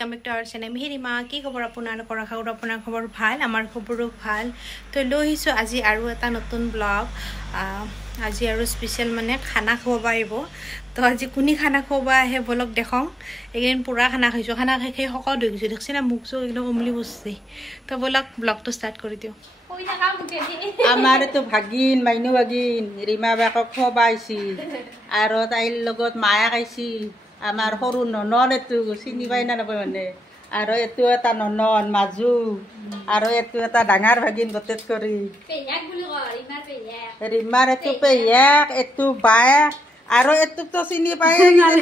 welcome back to our channel Meherima কি খবৰ আপোনালোকৰ আশা কৰোঁ আপোনাৰ খবৰ ভাল আমাৰ খবৰো ভাল তো লৈ আহিছোঁ আজি আৰু এটা নতুন ব্লগ আজি আৰু স্পেশাল মানে খানা খুৱাব আহিব তো আজি কোনি খানা খুৱাব আহে ব্লগ দেখাওঁ এইদিন পুৰা খানা খাইছোঁ খানা খাই খাই শকত হৈ গৈছোঁ দেখছি না মুখ চুখ একদম অমলি বসছে তো ব্লগটো ষ্টাৰ্ট কৰি দিওঁ আমাৰ তো ভাগিন মাইনু ভাগিন ৰীমা বাকক খুৱাবা আহিছি আৰু তাইৰ লগত মায়াক আহিছি আমাৰ সৰু ননন এইটো চিনি পাই না নাপায় মানে আৰু এইটো এটা ননন মাজু আৰু এইটো এটা ডাঙৰ ভাগিন গোটেত কৰি ৰীমাৰ এইটো পেহীয়েক এইটো বায়েক আৰু এইটোক তো চিনি পায়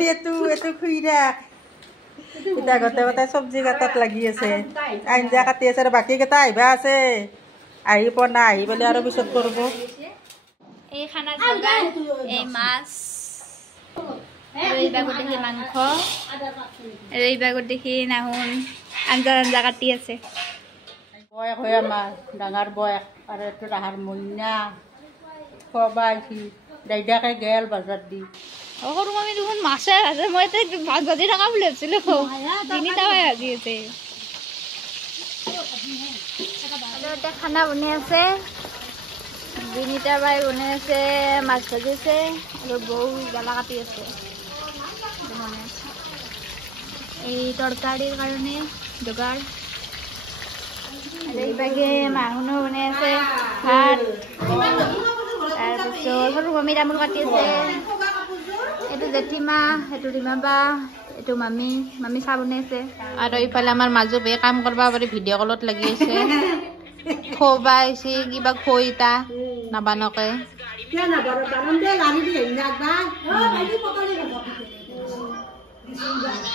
এইটো খুইৰা এতিয়া গোটেই গোটেই চব্জি কাটাত লাগি আছে আঞ্জা কাটি আছে আৰু বাকী কেইটা আহিবা আছে আহি পোৱা নাই আহি পেলাই আৰু পিছত কৰিব এই খানাৰ যোগাৰ এই মাছ ৰৈ বাগত দেখি মাংস ৰৈ বাগত দেখি নাহুন আঞ্জা কাটি আছে বয়স হয় আমাৰ ডাঙৰ বয়স আৰু এইটো ৰাহাৰ মইনা খোৱাবা আহিছি দাইদাকে গেল বজাৰ দি সৰু মামী দেখোন মাছে আছে মই মাছ ভাজি থকা বুলি ভাবিছিলোঁ তিনিটা ভাজি আছে এতিয়া খানা বনাই আছে বিনিতা বাই বনাই আছে মাছ ভাজিছে আৰু বৌ জ্বালা কাটি আছে এই তৰকাৰীৰ কাৰণে যোগাৰ আৰু এইভাগে মাহুনো বনাই আছে ভাত তাৰপিছত সৰু মামী তামোল কাটি আছে এইটো জেঠীমা সেইটো ৰীমা বা এইটো মামী চাহ বনাইছে আৰু এইফালে আমাৰ মাজু বে কাম কৰিব পাৰি ভিডিঅ' কলত লাগি আছে খোবা আহিছে কিবা খৈতা নাবানকে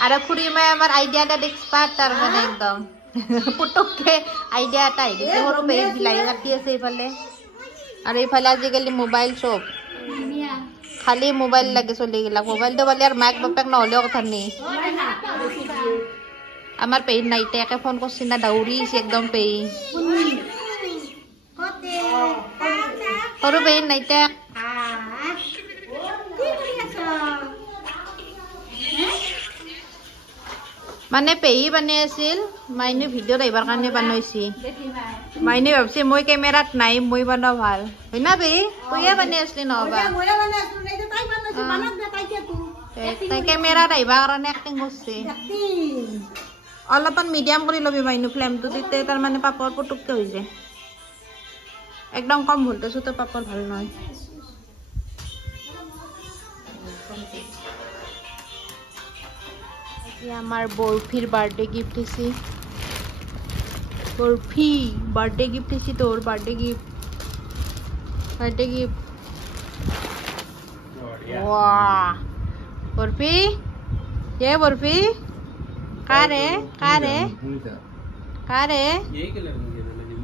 আৰু খুৰী মায়ে আমাৰ আইডিয়া এটা এক্সপাৰ্ট তাৰ মানে একদম পুটুককে আইডিয়া এটা আহি দিছে সৰু বে বিলাহী কাটি আছে এইফালে আৰু এইফালে আজিকালি মোবাইল চব খালি মোবাইল লাগে চলিগিলাক মোবাইলটো পালে আৰু মাক বাপেক নহ'লেও কথা নেই আমাৰ পেহীৰ নাইতাকে ফোন কৰিছে না দৌৰিছে একদম পেহী সৰু পেহীৰ নাইতাক মানে পেহী বানাই আছিল মাইনে ভিডিঅ'ত আহিবৰ কাৰণে বনাইছি মাইনে ভাবছি মই কেমেৰাত নাই মই বনাও ভাল হয় না পেহী তইয়ে বানাই আছিলি নহবা তাই কেমেৰাত আহিবৰ কাৰণে এক্টিং কৰিছে অলপমান মিডিয়াম কৰি ল'বি মাইনু ফ্লেমটো তেতিয়া তাৰমানে পাপৰ পুটুককে হৈ যায় একদম কম ভল্টেজতে পাপৰ ভাল নহয় আমার বরফির বার্থডে গিফট এসে বরফি বার্থডে গিফট এসে তোর বার্থডে গিফট वाह बर्फी ये बर्फी का रे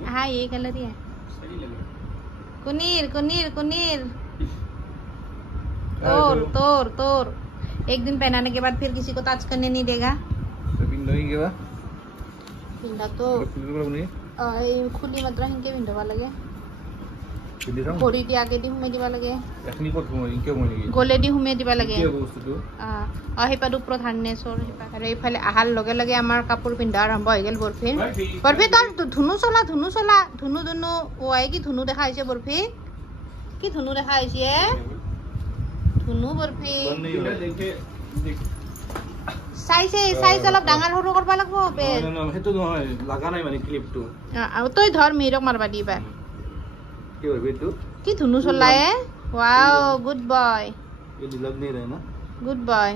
हाँ ये कलर ही है कुनीर तोर एक दिन पहनाने के बाद फिर किसी को ताज करने नहीं देगा पिंडा तो खुली मात्रा इनके पिंडवा लगे भरी দি আগে দি হুমে দিবা লাগে এখনি কত হুমে ইনকে মই লাগি গলে দি হুমে দিবা লাগে কি বস্তুটো হেপাদ ওপৰত হাননে সৰ হেপা আৰু এইফালে আহাল লগে লগে আমাৰ কাপোৰ পিন্ধা আৰম্ভ হৈ গেল বৰফি তাৰ ধুনু চলা ধুনু ওয়াই কি ধুনু দেখা হৈছে বৰফি কি ধুনু দেখা হৈছে ধুনু বৰফি সাইজ অলপ ডাঙৰ সৰু কৰবা লাগব বে হেতু নহয় লাগা নাই মানে ক্লিপটো আৰু তই ধৰ মিৰক মারবা দিবা কি হবে তো কি ধুনু চলায়ে ওয়াও গুড বয় ये लग नहीं रहा है ना गुड बॉय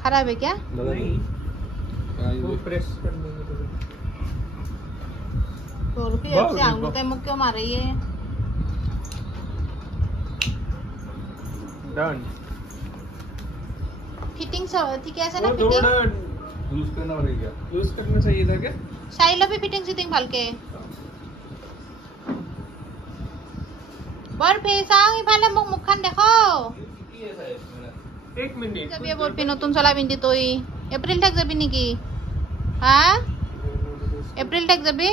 खराब है क्या लगा नहीं वो प्रेस कर देंगे तो रुपये से आंगू पे मुक्के क्यों मार रही है डन फिटिंग सब ठीक है ऐसा ना फिटिंग लूज करना पड़ेगा लूज करना चाहिए था क्या साइलो भी फिटिंग सिटिंग भाल के बर्फी सांग इफाले मुख मुखखान देखो एक मिनिट যাবি বরফি নতুন চলা পিন্ধি তুই এপ্রিল तक যাবি নেকি হ্যাঁ এপ্রিল तक যাবি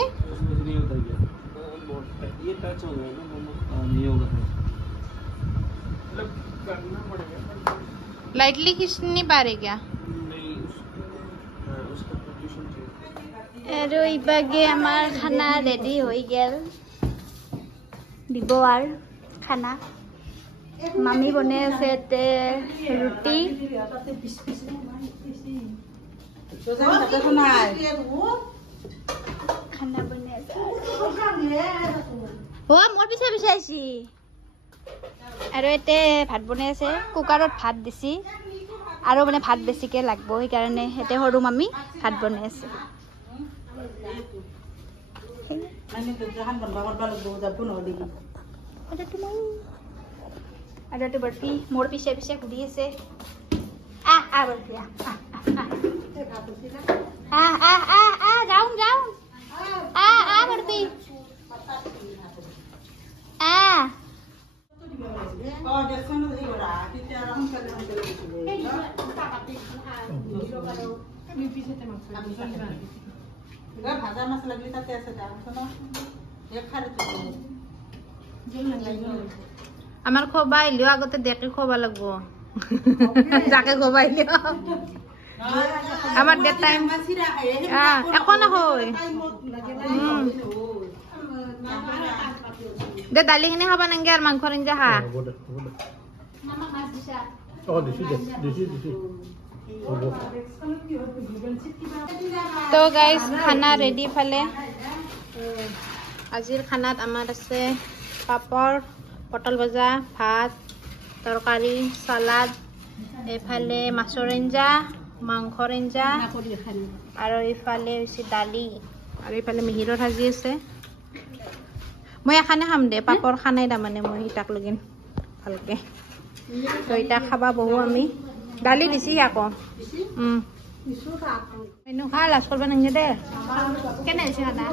ये टच हो गया ना नहीं होगा मतलब करना पड़ेगा लाइटली खींच नहीं पा रहे क्या नहीं আৰু ইবাগে আমাৰ খানা ৰেডি হৈ গেল দিব আৰু খানা মামি বনাই আছে তে ৰুটি খানা বনাই আছে মোৰ পিছে পিছে আহিছি আৰু এতে ভাত বনাই আছে কুকাৰত ভাত দিছি আৰু মানে ভাত বেছিকে লাগব সেইকাৰণে এতে সৰু মামি ভাত বনাই আছে আৰু এতে বৰফি মোৰ পিছে পিছে ঘূৰি আছে বৰফি যাওঁ বৰফি ভাজা মাছ লাগলি তাতে আছে আমাৰ খোবা আহিলেও আগতে দেখি খোবা লাগব যাকে খোবা আহিলেও আমাৰ ডেট টাইম একো নহয় দে দালিখিনি খাবা নাংগে আৰু মাংস আঞ্জা খা তো গাইজ খানা ৰেডি ফালে আজিৰ খানাত আমাৰ আছে পাপৰ পটল ভজা ভাত তৰকাৰী সালাড এফালে মাছৰ আঞ্জা মাংসৰ আঞ্জা আৰু ইফালে হৈছে দালি আৰু ইফালে মিহিৰৰ ভাজি আছে মই এখানে খাম দে পাপৰ খানাই তাৰমানে মই ইটাক লগিন ভালকে তো ইটা খাবা বহু আমি দালি দিছি আকৌ মেনু খা লাজ কৰিব নালাগে দে কেনে হৈছে খানা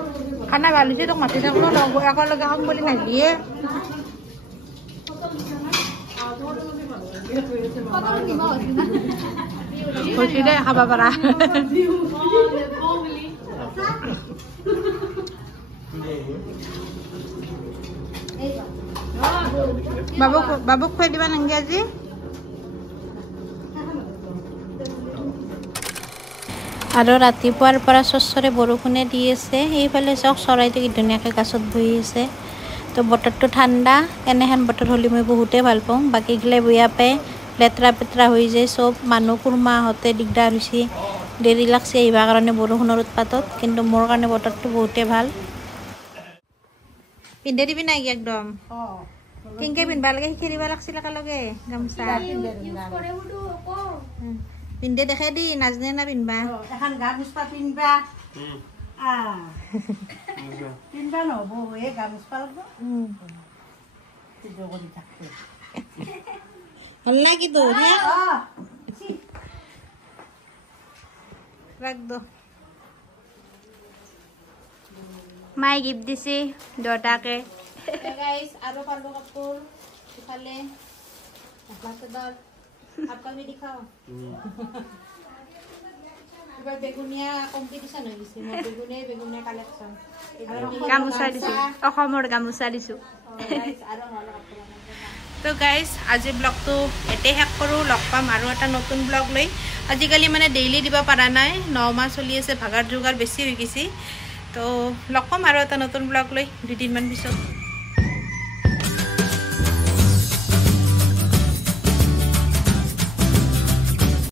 খানা ভাল হৈছে তোক মাতি থাকলো একেলগে খাম বুলি নাহিয়ে হৈছে দে খাব পাৰা বাবুক খুৱাই দিবা নালাগে আজি আৰু ৰাতিপুৱাৰ পৰা চৰচৰে বৰষুণে দি আছে সেইফালে চাওক চৰাইটো কি ধুনীয়াকৈ গাছত বহি আছে তো বতৰটো ঠাণ্ডা এনেহেন বতৰ হ'লে মই বহুতেই ভাল পাওঁ বাকীগিলাই বেয়া পায় লেতেৰা পেতেৰা হৈ যায় চব মানুহ কুৰমা আহোঁতে দিগদাৰ হৈছে দেৰি লাগছে আহিবৰ কাৰণে বৰষুণৰ উৎপাতত কিন্তু মোৰ কাৰণে বতৰটো বহুতেই ভাল পিন্ধে দিবি নাই একদম কেনেকৈ পিন্ধিব লাগে শিকি দিব লাগছিল একেলগে গামোচা পিন্ধে দেখাই দি নাজনে না পিন্ধবা এখন গামোচা পিন্ধবা পিন্ধবা নহ'ব এই গামোচা লাগব ভাল লাগি তো রাখ দো মায়ে গিফট দিছি দুটাকে গাইস আৰু পালো কাপোৰ ইফালে মাছদাৰ আপকা भी दिखाओ এবাৰ বেগুনিয়া কম্পিটিশন হৈ গৈছে মই বেগুনিয়া কালেকশন গামোচা দিছো অসমৰ গামোচা দিছো গাইস আৰু ভাল কাপোৰ তো গাইস আজি ব্লগটো এতে শেষ কৰোঁ লগ পাম আৰু এটা নতুন ব্লগ লৈ আজিকালি মানে ডেইলি দিব পৰা নাই 9 মাহ চলি আছে ভাগাৰ জোগাৰ বেছি হৈ গৈছে তো লগ পাম আৰু এটা নতুন ব্লগ লৈ 2 দিনমান পিছত